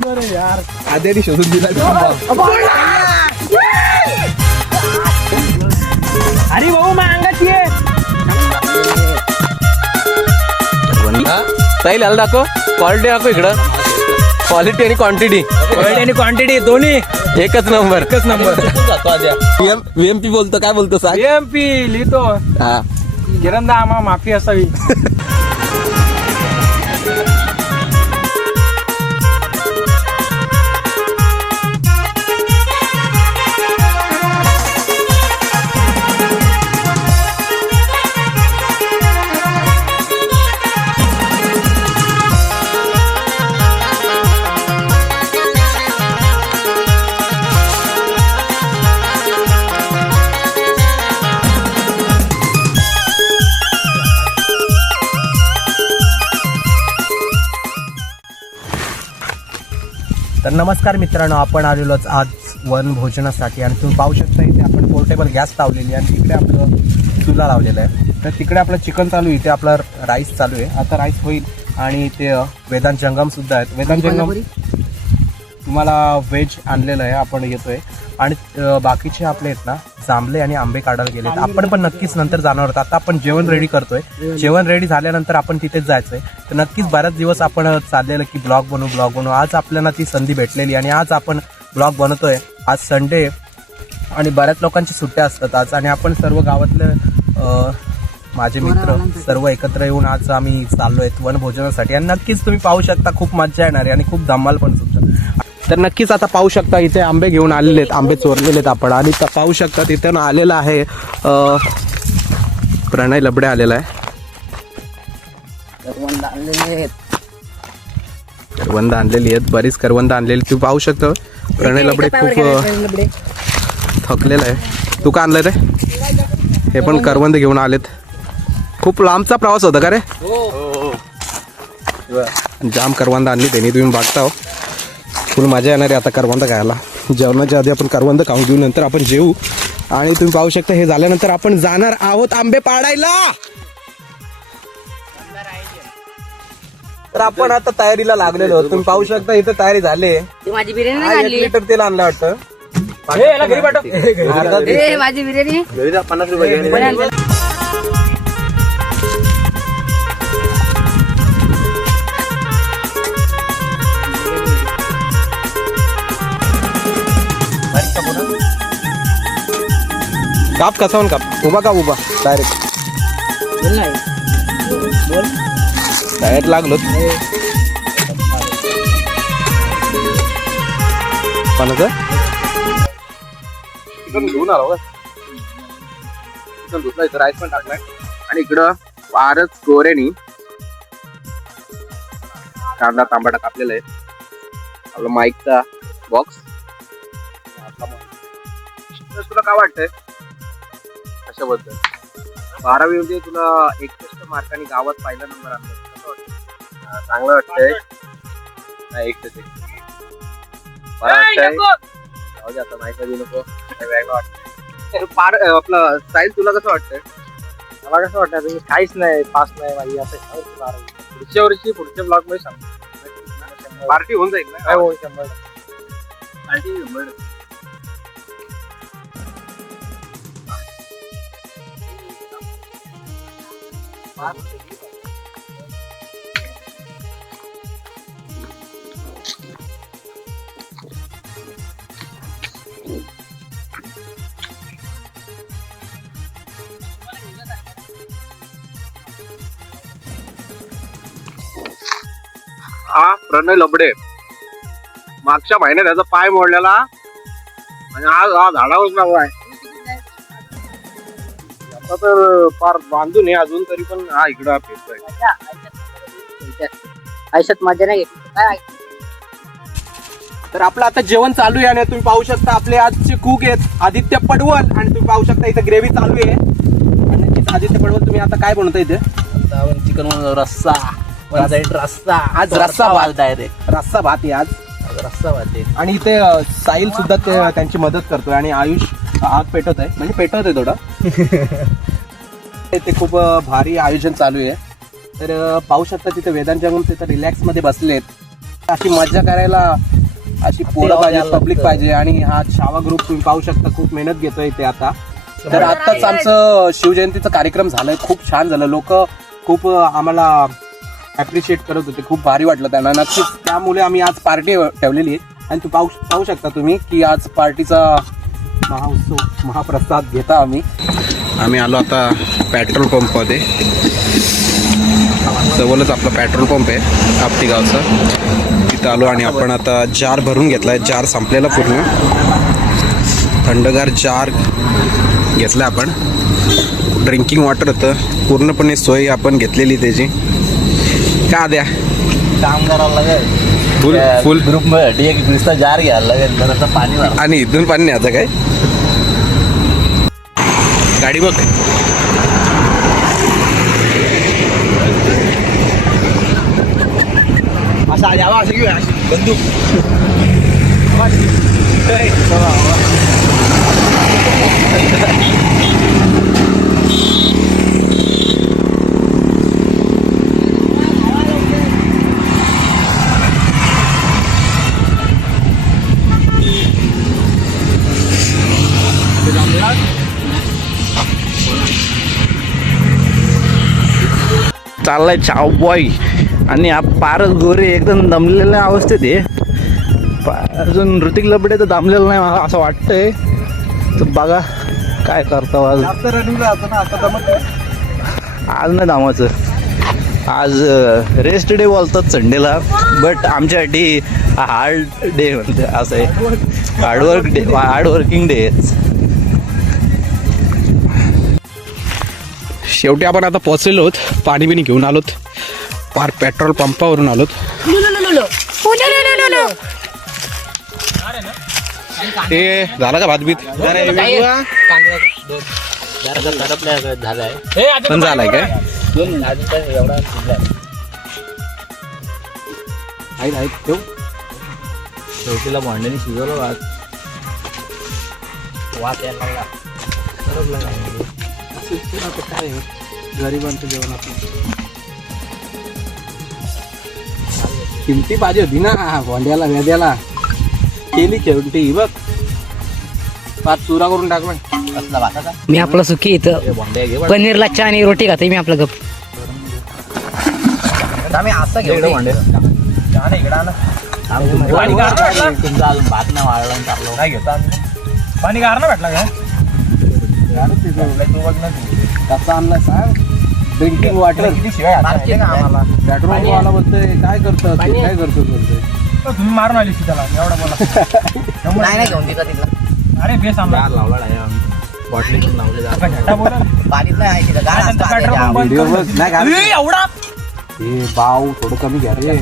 यार आधी शोधून दिला. अरे भाऊ मागाची आहे. साहिल याला दाखव, क्वालिटी दाखव इकडं. क्वालिटी आणि क्वांटिटी, क्वालिटी आणि क्वांटिटी दोन्ही एकच नंबर. VMP बोलतो, काय बोलतो सांग. VMP लिहितो. हा किरणदा आम्हा माफी असावी. तर नमस्कार मित्रांनो, आपण आलेलोच आज वनभोजनासाठी. आणि तुम्ही पाहू शकता इथे आपण पोर्टेबल गॅस लावलेली आहे आणि तिकडे आपलं चुला लावलेला आहे. तर तिकडे आपलं चिकन चालू आहे, इथे आपला राईस चालू आहे. आता राईस होईल. आणि ते वेदांत जंगम सुद्धा आहेत. वेदांत जंगम तुम्हाला व्हेज आणलेलं आहे, आपण येतोय. आणि बाकीचे आपले आहेत ना जांभळे आणि आंबे काढायला गेले. आपण पण नक्कीच नंतर जाणार आहोत. आता आपण जेवण रेडी करतोय. जेवण रेडी झाल्यानंतर आपण तिथेच जायचंय. तर नक्कीच बऱ्याच दिवस आपण चाललेलं की ब्लॉग बनवू. आज आपल्याला ती संधी भेटलेली आणि आज आपण ब्लॉग बनवतोय. आज संडे आणि बऱ्याच लोकांची सुट्ट्या असतात आज. आणि आपण सर्व गावातले माझे मित्र सर्व एकत्र येऊन आज आम्ही चाललोय वनभोजनासाठी. आणि नक्कीच तुम्ही पाहू शकता खूप मजा येणार आहे आणि खूप धमाल पण सुद्धा. तर नक्कीच आता पाहू शकता इथे आंबे घेऊन आलेले आहेत, आंबे चोरलेले आहेत आपण. आणि पाहू शकता तिथे आलेला आहे प्रणय लबडे आलेला आहे. करवंद आणलेली आहेत, बरीच करवंद आणलेली. तू पाहू शकतो प्रणय लबडे खूप थकलेला आहे. तू का आणलं रे? हे पण करवंद घेऊन आलेत. खूप लांबचा प्रवास होता का रे? जाम करवंद आणली त्यांनी, तुम्ही बघता. फुल मजा येणार आहे आता करवंद खायला. जेवणाच्या आधी आपण करवंद खाऊन घेऊ, नंतर आपण जेवू. आणि तुम्ही पाहू शकता हे झाल्यानंतर आपण जाणार आहोत आंबे पाडायला. तर आपण आता तयारीला लागलेलो आहोत. तुम्ही पाहू शकता इथे तयारी झाली. माझी बिर्याणी 1 लिटर तेल आणलं वाटतं. घरी पाठव. माझी बिर्याणी 50 रुपये. काप कसा पण काप. उभा का उभा डायरेक्ट डायरेक्ट लागलो. चिकन घेऊन आलो. चिकन धुतलं, इथं राईस पण टाकलाय. आणि इकडं फारच गोरेनी कांदा तांबडा कापलेला आहे. आपला माईकचा बॉक्स. तुला काय वाटतंय कशाबद्दल? 12वी मध्ये तुला 61 मार्कांनी गावात पहिला नंबर आणला, कसं वाटतं? चांगलं वाटतंय. नाही एकच मला वाटतंय जाऊ दे आता, नाही कधी नको वेगळं वाटतंय. आपलं साहिल तुला कसं वाटतंय? मला कसं वाटतं तुम्ही काहीच नाही, पास नाही माझी असं. पुढच्या वर्षी पुढच्या ब्लॉग मध्ये सांगतो. पार्टी होऊन जाईल ना? काय हो 100 पार्टी हा प्रणय लबडे मागच्या महिन्यात त्याचा पाय मोडलेला आणि आज हा झाडावरच लागलाय. आता तर फार बांधून आहे अजून तरी पण हा इकडं फिरतोय. आयुष्यात मजा नाही घेतली. तर आपलं आता जेवण चालू आहे. आणि तुम्ही पाहू शकता आपले आजचे कुक आहेत आदित्य पडवल. आणि तुम्ही पाहू शकता इथे ग्रेव्ही चालू आहे. आणि आदित्य पडवल तुम्ही आता काय बनवता इथे? चिकन रस्सा. रस्सा आज रस्सा भात डायरेक्ट. रस्सा भात आहे आज. रस्सा भात आहे. आणि इथे साहिल सुद्धा त्यांची मदत करतोय. आणि आयुष आग पेटवत आहे, म्हणजे पेटवत आहे थोडं. ते खूप भारी आयोजन चालू आहे. तर पाहू शकता तिथे वेदांत जंगम तिथे रिलॅक्स मध्ये बसलेत. अशी मजा करायला अशी पोरं पाहिजे, पब्लिक पाहिजे. आणि हा छावा ग्रुप तुम्ही पाहू शकता खूप मेहनत घेतोय इथे आता. तर आत्ताच आमचं शिवजयंतीचा कार्यक्रम झालाय, खूप छान झालं. लोक खूप आम्हाला ॲप्रिशिएट करत होते, खूप भारी वाटलं त्यांना. नक्कीच त्यामुळे आम्ही आज पार्टी ठेवलेली आहे. आणि पाहू शकता तुम्ही की आज पार्टीचा महाउत्सव महाप्रसाद घेता आम्ही आलो आता पेट्रोल पंपमध्ये. जवळच आपला पेट्रोल पंप आहे आपटी गावचा, तिथं आलो. आणि आपण आता जार भरून घेतलाय, जार संपलेला पूर्ण. थंडगार जार घेतला आपण. ड्रिंकिंग वॉटर होतं, पूर्णपणे सोय आपण घेतलेली त्याची. का द्या काम करायला लागेल, फुल ग्रुप मध्ये एक नुसता जार घ्यायला लागेल, तर पाणी भरा. आणि इथून पाणी न्यायचं काय. गाडी बघ असा यावा, असं घेऊया बंदूक. चाललाय चाव बॉय. आणि हा पारच गोरे एकदम दमलेल्या अवस्थेत आहे. अजून ऋतिक लबडे तर दमलेलं नाही मला असं वाटतंय. तर बघा काय करता आज. आज नाही दामाचं, आज रेस्ट डे बोलतात संडेला, बट आमच्यासाठी हार्ड डे म्हणते. असं आहे, हार्डवर्किंग डे. शेवटी आपण आता पोहोचलेलो आहोत, पाणी बिणी घेऊन आलोत, पार पेट्रोल पंपावरून आलोत. ते झाला का भातबीत पण झालाय काय. ठेव शेवटीला भांड्याने शिजवलं वाद यायला लागला. काय गरिबांचं जेवण आपलं. किमती पाहिजे होती ना भांड्याला व्याद्याला. केली खेळून बघ, पाच चुरा करून टाकला. मी आपला सुखी इथं पनीर लच्छा आणि रोटी खाते मी आपलं गप. आम्ही आता घेऊ भांडे. तुमचा अजून भात नाही वाळला टाकलो नाही घेता. पाणी गार ना भेटला काय कसा आणला सांग. ड्रिंकिंग वॉटर पेट्रोल वाला बोलतोय काय करतो काय करतो बोलतोय. तुम्ही मारून आली त्याला एवढा बोला. नाही घेऊन तिथं तिथं. अरे बेस आणला लावला बॉटली पण लावले. पाणीच नाही आहे तिथं, गाळ असतं पेट्रोल आधी. पंप बंद व्हिडिओ करून. बघ, नाही घाल. एवढा हे भाव थोडं कमी घ्या रे,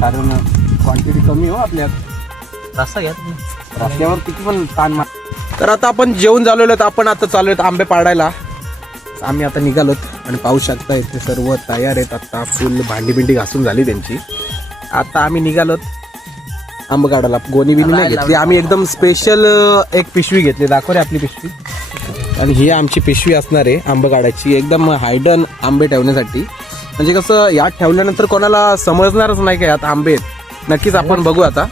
कारण क्वांटिटी कमी हो आपल्यात. रस्ता घ्या रस्त्यावर किती पण ताण मार. तर आता आपण जेवून झालेलो आहेत, आपण आता चालू आहेत आंबे पाडायला. आम्ही आता निघालोत आणि पाहू शकता इथे सर्व तयार आहेत. आता फुल भांडी बिंडी घासून झाली त्यांची. आता आम्ही निघालोत आंबे काढायला. गोणी बिनी नाही घेतली आम्ही, एकदम स्पेशल एक पिशवी घेतली. दाखव रे आपली पिशवी. आणि ही आमची पिशवी असणार आहे आंबे काढायची, एकदम हायडन आंबे ठेवण्यासाठी. म्हणजे कसं यात ठेवल्यानंतर कोणाला समजणारच नाही का यात आंबे आहेत. नक्कीच आपण बघू आता.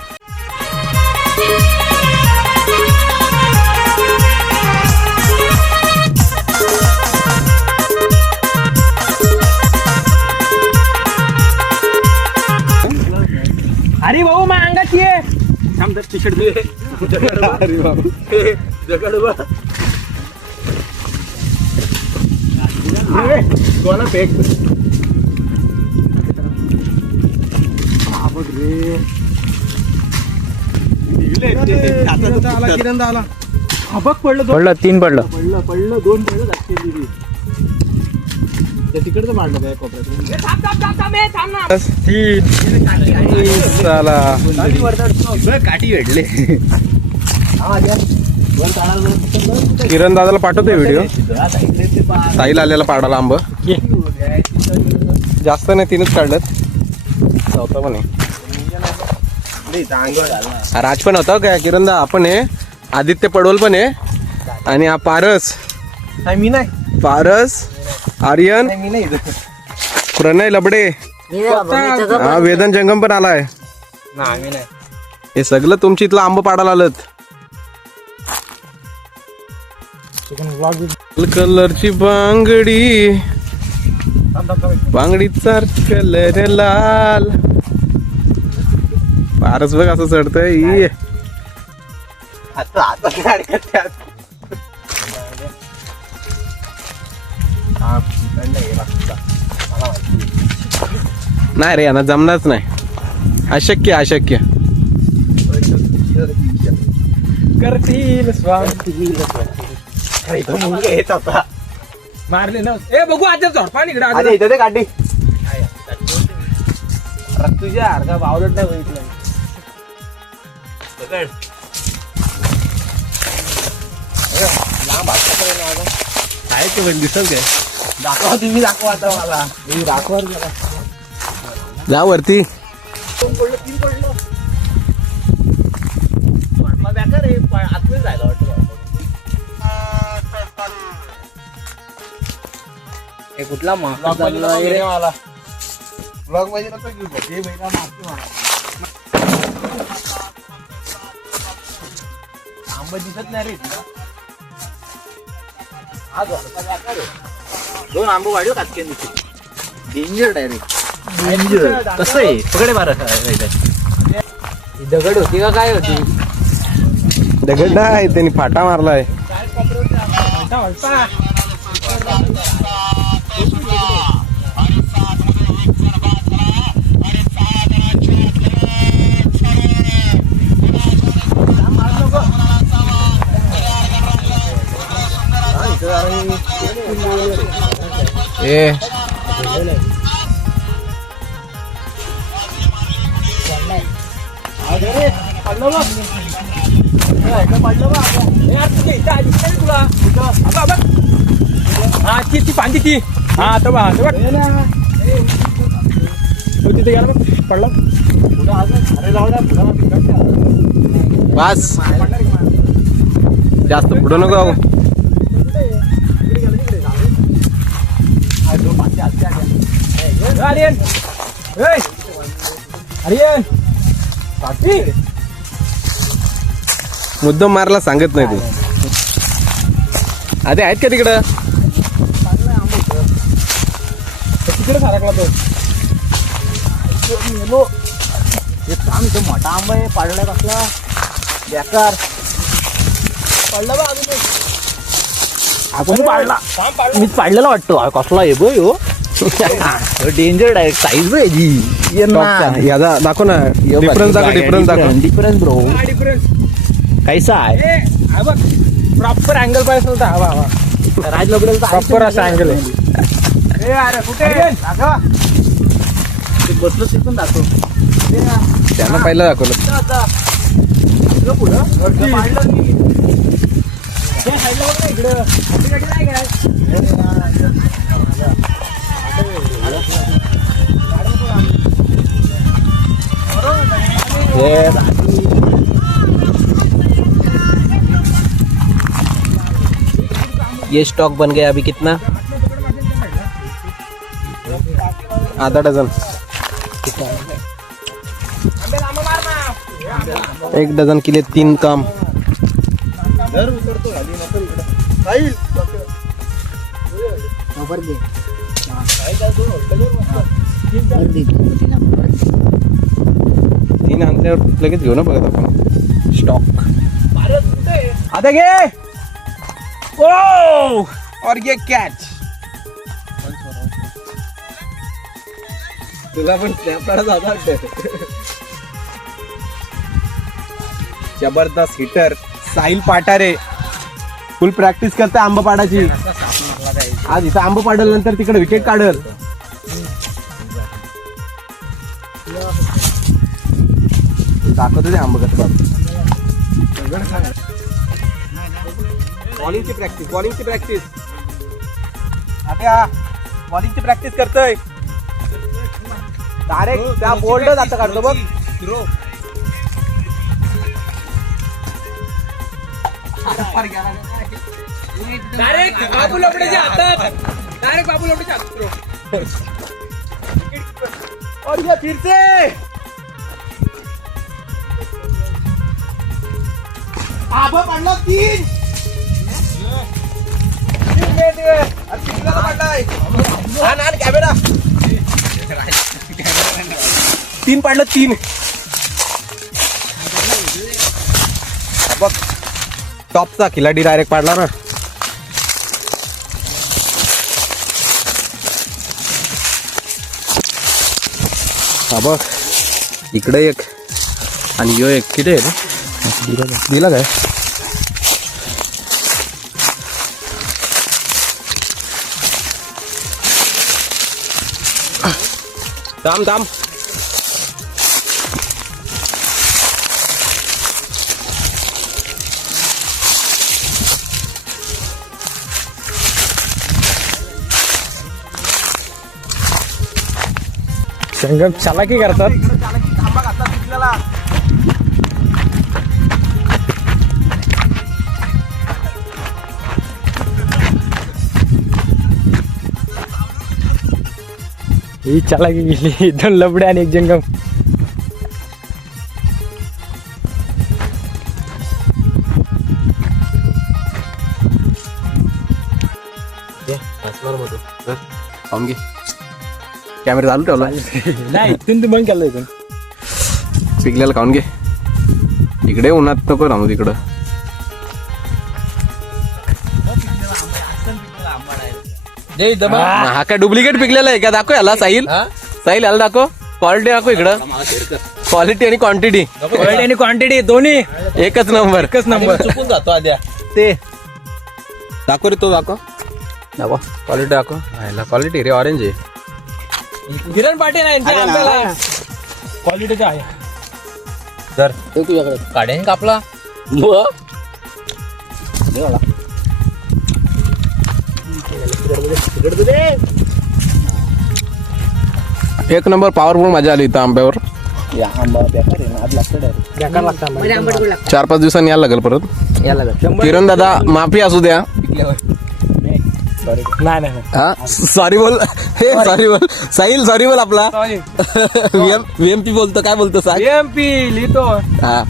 अरे भाऊ मग अंगाची आहे टी शर्ट कोणा फेक बघ रे. किरण आला बघ पडलं 3 पडलं. पडलं 2 पडलं लागते. तिकडचं मांडलं काय कोपऱ्यात. काठी भेटले. किरण दादाला पाठवतोय व्हिडिओ. ताईला आलेला पाडाला आंब जास्त नाही, 3च काढलं. चौथा पण आहे. राज पण होता काय किरण दा. आपण आहे आदित्य पडवल पण आहे. आणि हा पारस. मी नाही. पारस, आर्यन, प्रणय लबडे, हा वेदन जंगम पण आलाय. ना आम्ही नाही. हे सगळं तुमच्या इथलं आंबा पाडायला आलत. कलरची बांगडी, बांगडीचा कलर लाल. फारच बघ असं चढतंय. नाही रे यांना जमणारच नाही. अशक्य अशक्य. करतील मारले ना. ए बघू आता झोडपा इकडे इथे काढी तुझ्या अर्धा बावलट नाही बघितलं. काय ते दिसल काय. दाखवा तुम्ही, दाखवा आता मला. दाखवा जा वरती. तीन पडलं बेकार आहे. आतमध्ये जायला वाटतं. हे कुठला ब्लॉग मध्ये नको घेऊ. हे बैला मारते मला. आंबा दिसत नाही रे. हा दोन आंबा वाढव काटके डेंजर डायरेक्ट. कसं आहे पकडे बारा. दगड होती का काय होती. दगड नाही त्यांनी फाटा मारलाय. ए हा ती पांदी ती. हा तो बा तिथे गेला पडला. बस जास्त पुढं नको जाऊ. आर्यन आर्यन मुद्दाम मारला सांगत नाही तू. आधी आहेत का तिकडं. तिकडे सारखला तो. मोठा आंबा आहे. पाडला कसला बेकार पडला बा. आपण पाडला. मी पाडलेला वाटतो. कसला आहे बघ हो. डेंजर डायरेक्ट साईज आहे जी. याचा दाखव ना. डिफरन्स दाखव. डिफरन्स दाखव. Difference bro. डिफरन्स कैसा आहे. प्रॉपर अँगल पाहिजे होता. हवा हवा राज लबडेल प्रॉपर असा अँगल आहे. अरे कुठे बसलो ते पण दाखव. त्यांना पहिलं दाखवलं. ये स्टॉक बन गया अभी कितना. आधा डझन. एक डझन के लिए 3 काम. तीन आणल्यावर लगेच घेऊ ना बघत आपण स्टॉक. आता घे. ओ और ये कॅच. तुला पण स्नॅपला जाता. जबरदस्त हिटर साहिल पाटारे फुल प्रॅक्टिस करते आंबा पाडायची. आज इथं आंबा पाडल नंतर तिकडे विकेट काढल. दाखवतो ते आंबा कसं. बॉलिंगची प्रॅक्टिस. बॉलिंगची प्रॅक्टिस. आता बॉलिंगची प्रॅक्टिस करतोय. डायरेक्ट त्या बोल्ड जातं काढतो बघ. डायरेक्ट बाबू लपडेच्या हातात. डायरेक्ट बाबू लपडेच्या हातात. और ये फिर से तीन पडलं 3 बघ टॉपचा खिलाडी डायरेक्ट पाडला ना. हा बघ इकडे एक आणि यो एक किती आहे दिला काय थांब थांब संगम चालाकी करतात. ही चालाकी गेली 2 लबडे आणि 1 जंगम. खाऊन घे कॅमेरा चालू ठेवला नाही इथून तू बंद केलं इथून. पिकल्याला खाऊन घे इकडे उन्हात नको राहू तिकडं. हा काय डुप्लिकेट पिकलेला आहे का दाखव याला साहिल साहिल याला दाखव क्वालिटी दाखव इकडं क्वालिटी आणि क्वांटिटी क्वालिटी आणि क्वांटिटी दोन्ही एकच नंबर चुकून जातो आद्या ते दाखव रे तो दाखव क्वालिटी दाखव क्वालिटी रे ऑरेंज आहे. किरण पाटील आहे क्वालिटीचा आहे. तर तुझ्याकडे काढेन कापला एक नंबर पॉवरफुल मजा आली इथं आंब्यावर. 4-5 दिवसांनी यायला लागेल परत. किरण दादा माफी असू द्या. नाही हा सॉरी बोल हे सॉरी बोल साहिल सॉरी बोल आपला VMP बोलतो काय बोलतो सांग. VMP लिहितो हा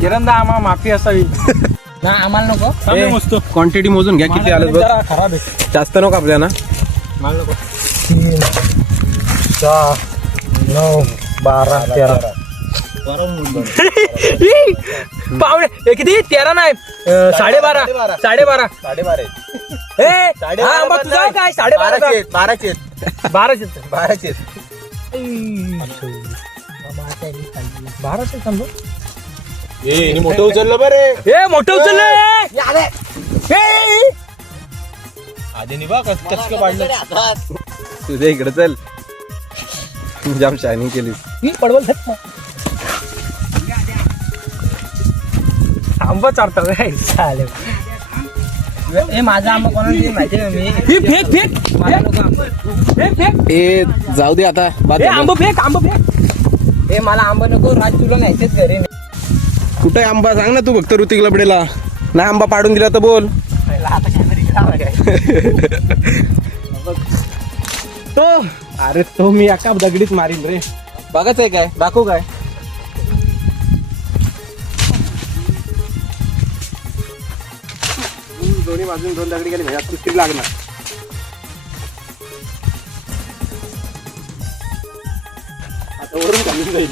किरण आम्हाला माफी असावी. ना आम्हाला नको मस्त क्वांटिटी मोजून घ्या किती आलं बघ. खराब आहे जास्त नको आपल्या ना. मला नको. 3, 4, 9, 12, 13 पावणे हे किती 13 नाही 12.5 तुझा काय 12.5 12 समजू मोठं उचललं बरे हे मोठं उचललं तुझ्या इकडे चल जाम शायनिंग केली. पडवल आंबा चालतात चालेल. ए माझा आंबा कोणाला माहिती मी फेक ए जाऊ दे आता बाद झालं. आंबा फेक ए मला आंबा नको राज तुला न्यायचेच घरी. कुठे आंबा सांग ना तू फक्त ऋतिक लबडेला नाही आंबा पाडून दिला तर बोल. तो अरे तो मी एका दगडीत मारीन रे. बघाच आहे काय दाखवू काय. दोन्ही बाजून 2 दगडी गेली म्हणजे कुस्ती लागणार. आता वरून घालून जाईल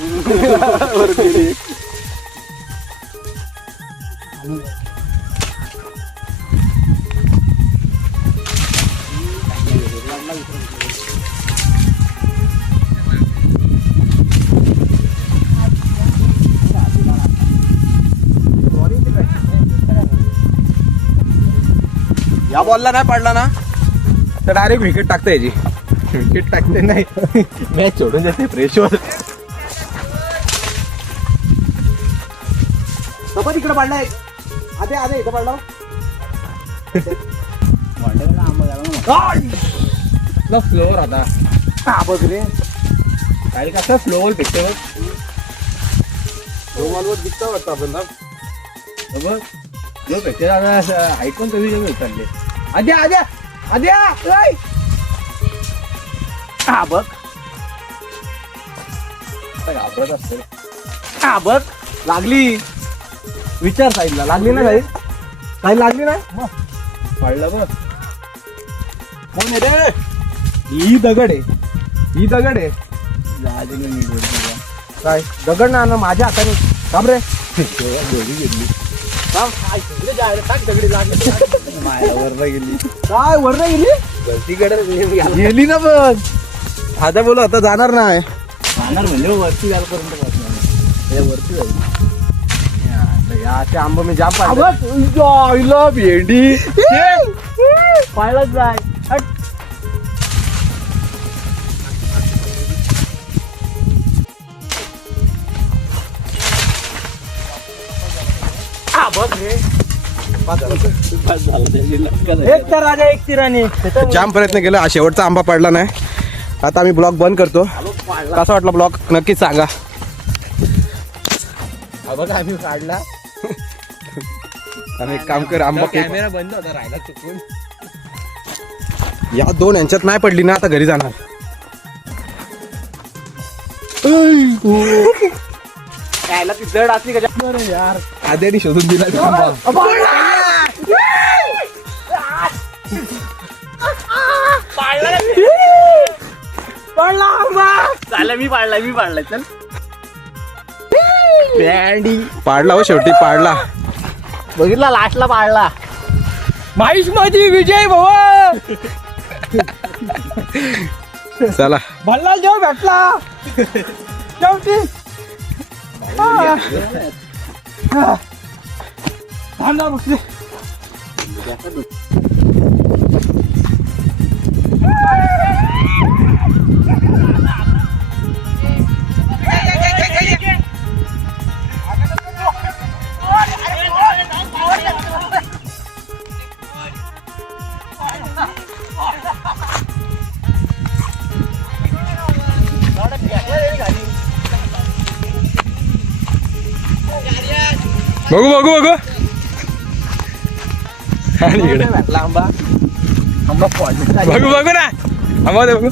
या बॉलला नाही पडला ना तर डायरेक्ट विकेट टाकता याची. विकेट टाकते नाही मॅच सोडून जाते फ्रेशवर. तिकडे पडलाय आधे इथं पडला फ्लोअर आता हा बघ रे काही कसं फ्लोअर भेटतो बॉलवर दिसतं वाटतं आपण ना बघ जो भेटते हाईट पण कधी चालले. आद्या हा बघ घाबरत असते. हा बघ लागली विचार साईडला लागली ना साईड लागली नाही पडलं बघ. कोण आहे रे? ही दगड आहे काय दगड ना माझ्या हाताने थांब रे. काय वरनं गेली गेली ना पण आता बोल आता जाणार नाही वरती याचे आंबा मी जाम पाहिलं भेंडी पाहिलंच जाय. एक तर राजा एक तिराने जाम प्रयत्न केला हा शेवटचा आंबा पडला नाही. आता आम्ही ब्लॉग बंद करतो. कसा वाटला ब्लॉग नक्कीच सांगा. आम्ही काढला आम्ही एक काम कर आंबा कॅमेरा बंद होता राहिला चुकून. या दोन यांच्यात नाही पडली ना आता घरी जाणार. ती जड असली का यार आधी शोधून दिला मी पाडलाय चल. पाडला हो शेवटी पाडला. बघितला लास्टला पाडला. माहिश मध्ये विजय भाऊ. चला भल्ला जेव भेटला शेवटी. बघू आंबा बघू ना आंबा बघू.